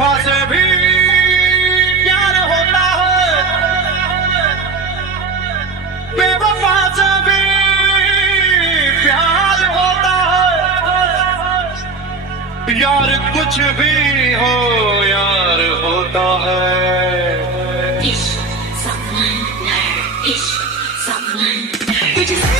बेवफा से भी प्यार होता है, बेवफा से भी प्यार होता है। यार कुछ भी हो यार होता है। इश्क, someone, love, इश्क, someone, love.